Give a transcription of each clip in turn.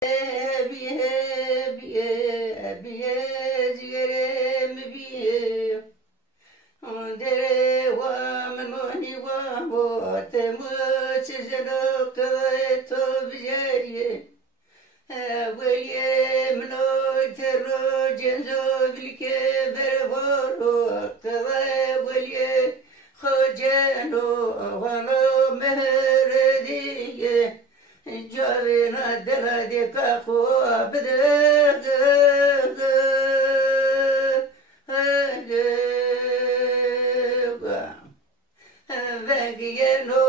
بیه بیه بیه جگرم بیه دره و منونی و باتم چجلو قضای تو بجریه ولیه منو ترو جنزو بلکه بربارو قضای ولیه خجنو ولو مهردیه جاوینا دلدی کاخو بدرد Venge no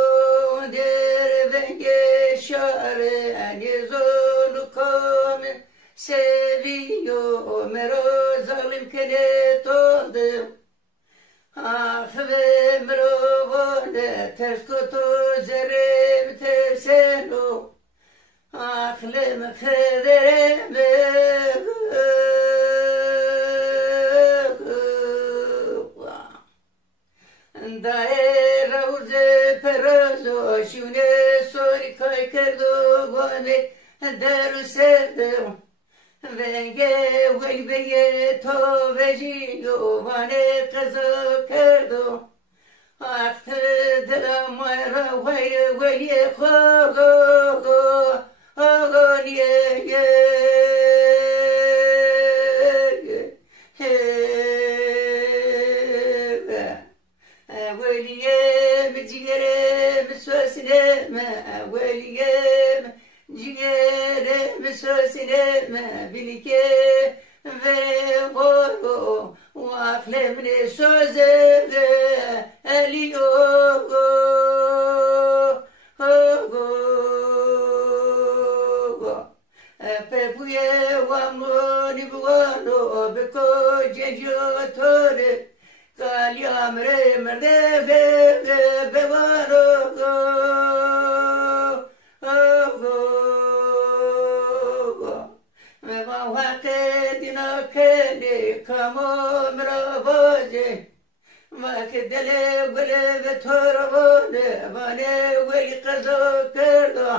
der venge share anizonu come seviyo mero zalim kene tonde ahve mero vone terskoto zerem terseno ahlem khederem دای روز پرازو شونه سوری کای کردو گونه درو سردم ونگه وی بگه تو وجیگو وانه قضا کردو وقت دلم ویرا ویر وی خوگو آگونیه وليم جيرم سوسنم وليم جيرم سوسنم بلكي وغو وافلمني سوزم اليو ببوية وامنوني بوانو بكو جنجو توري قال يا مري مرده بوانو ما وقتنا كني كمو مرابوزي ما كدلي ولي بتوربوني واني ولي قرزو كردو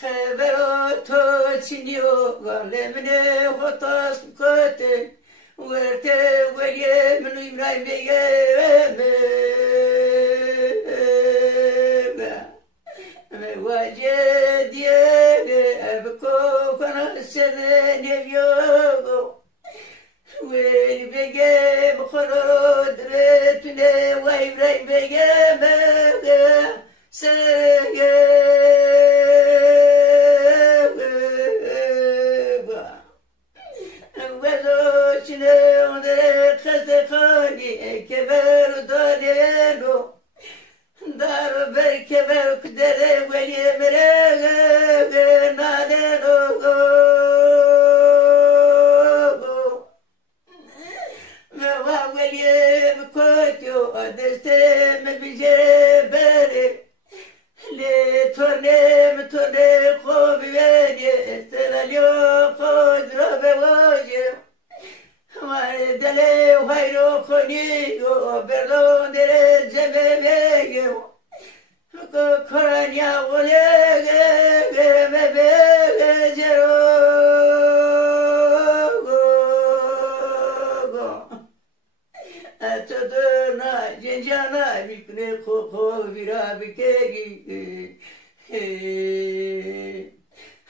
خبرو تو تشينيو قال مني خطاس مكوتي ورته ولیه منو ایمرای میگه واجه دیگه بکو کنه سنه نیویو ولی بگه بخورو درتونه و ایمرای میگه سرگه كبر دانينو دار بالكبر كدر ولي مرغ نادنو ما ولي بكوتو دستم بجبري لتورني خوب بيدي استراليو قدر بواجه دلی ویرو کنی و بردون در جبهه کرانیا ولیه مبجرو اتدرنا جنجانا میکنه خو بیرا بکگی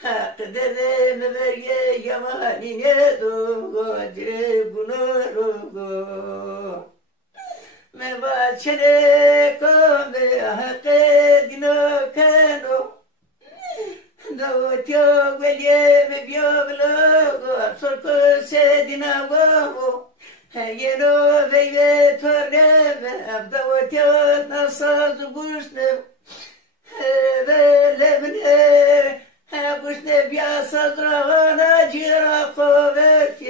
حق دده مبرگه یمانی ندو گادره بنارو مباچنه کامه حق دینو کنو دوتیو گلیه مبیو بلوگو سرکو سدینا گوهو هینو بیوه تورنم ابدوتیو نساز بوشنم بلمنه Bush ne biasa dragana jira koverfiega.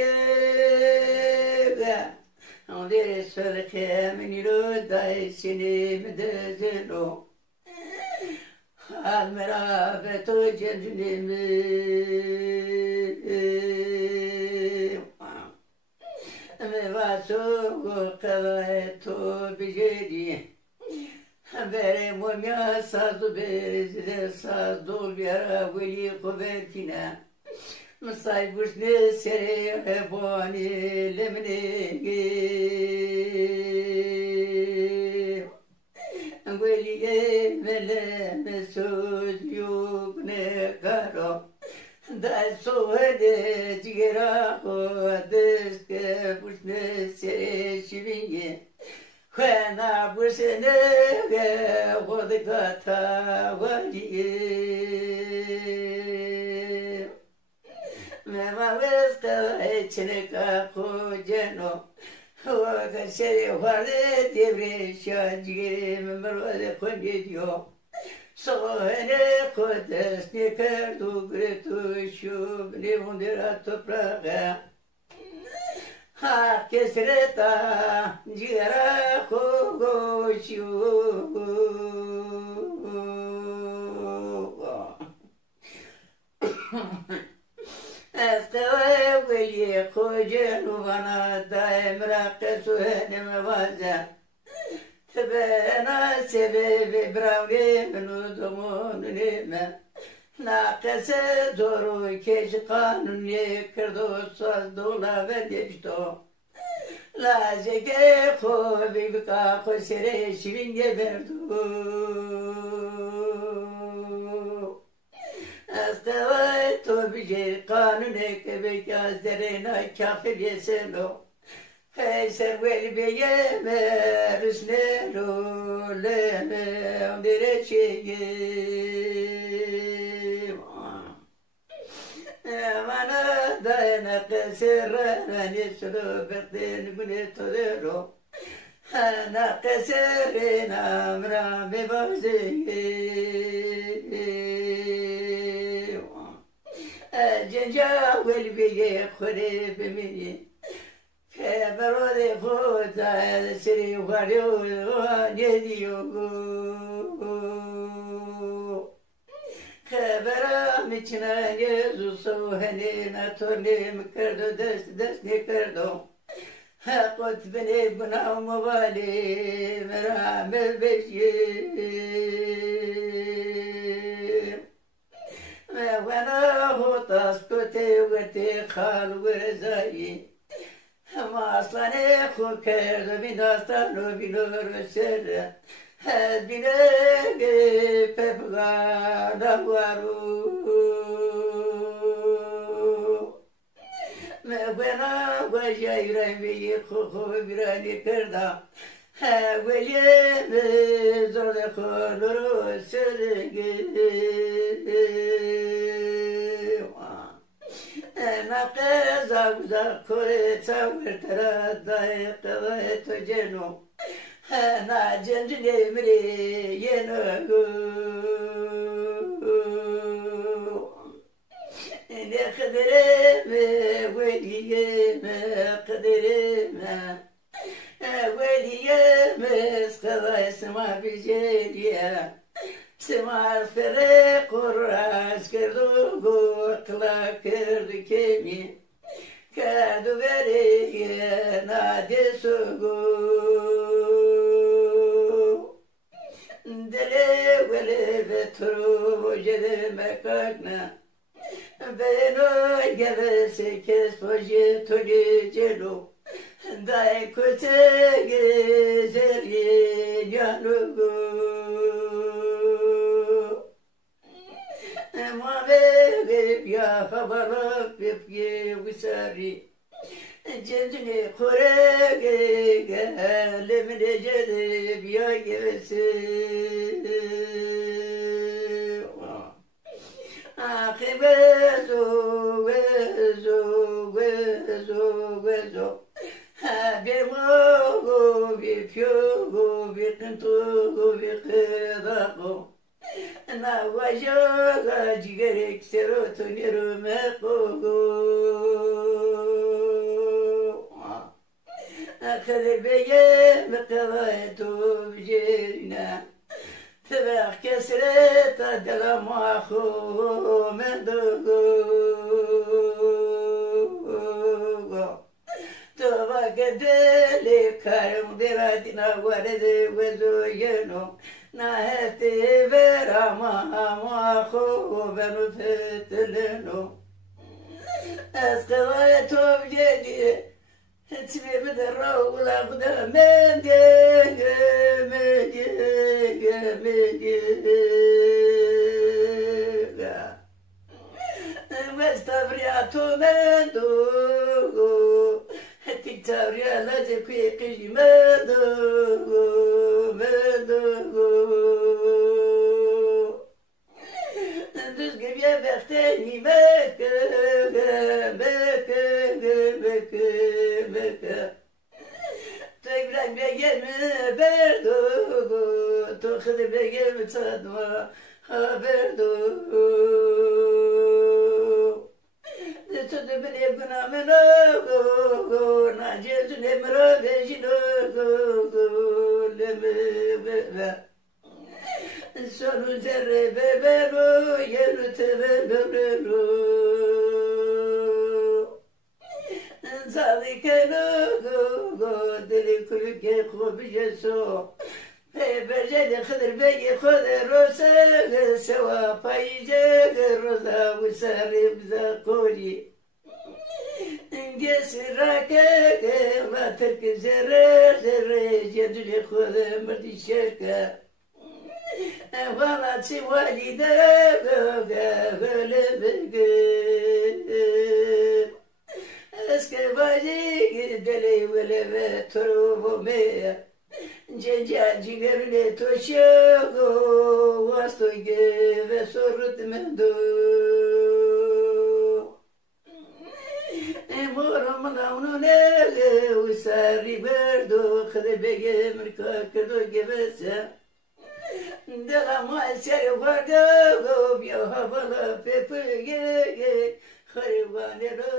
Andere sörke miniro dai sini medezelo. Almera beto jendimi. Me vaso go kavaeto bijedi. Bere ممیا سازو بریز ساز دول بیارا ولی قبرتینا مصايبوش نسري حباني لمنيجي ولي ملا مسوس يوبنا كارو دا سوهد جيرا خودس كبوش نسري شبيني خانا بوش نغا خودكاتا ولي ما وسط چنکا خوجنو وکشری وارد دیوریشان جیری ممرود خونیدیو سوهنه خودس نکردو گرتو شوب نیوندرا توپراغا ها کسرتا جیرا خوگوشو استوى ولي خوجن وانا دايم راقص وهني موازا تبانا سبب براولي منو ضمون نيمة ناقص دورو كيش قانون يكردو صاص دولا بديشتو لازقي خوبي بقا خسري شرين يبردو استوى توبجي قانونك بكازرنا كافر يسنو فيسر والبيام رسنلو لما عمدرشي وانا داينا قسر نسلو بقدين قلت ذرو انا قسرنا مرام ببازي جنجا والبيجي خري بمني كبرودي فوتا سري واريو يديو خبرا مچنا يزو سوهني ناتورني مكردو دست نكردو قلت بني بنا موالي مرام بشي وانا هو تسكتي وتي خال ورزاي ما اصلا خو كرد من داستانو بنور سر بنا ببغا نوارو وانا وجايرا بي خو براني كردا وليم زور خلو سرگي نقز أوزا كوي تصور ترى ضايق ضايق جنو نا جنجني مري ينو نقدرم وليم قدرم وليم اسقضى اسمع بجيليا سمع الفريق والراس كردو قوقلا كرد كيمي كادو بري نادي سوقو دلي ولي بترو وجد مكاكنا بينو جبس كيس فوجي تولي جلو داي كتاقي زري جانوغو ما بيبي يا خبرك بيبي وساري جنجني خورقي قال من جذب يا جبسي أخي وزو وزو وزو وزو بيموغو بيفيوغو بيقنطوغو بيقضاقو أنا وجوغا جيغريك سيروتو نيرو مقوغو أخذ بيام قضايتو بجيرنا تبع كسرت دلم أخو من دوغو تبع قدلي كارم ديراتنا ورد وزوجنو نهت فتلنو از قوای تو بگیری تبي بدر ولا بدا مدي مدي مدي مستبرياتو مدو تكتابريا لازكي قجي مدو مدو دزقي بيا بختاني مكة مكة مكة مكة تقرأ بيجي بردو تأخذ بيجي بتصدمة بردو تدبني بنا منو ناجز نمرو بيجنو لمبا سونو زر ببرو يرت ببرو صادق لو دلي كلك خوب جسو برجل خضر بيجي خضر روسه سوا فايجه روزا وساري بزا قولي جسرك ما ترك زر جدلي خضر مردي شركه والله تسي والدة غلبك اسكي باجي دلي ولا تروبو مية جنجا جيغرلي توشيغو واستوغي بسورت مندو مورو ملاونو نيغي وساري بردو خذ بيجي مركا كردو جبسا دلا ما سير وردو بيو هبلا بيبي خريبان رو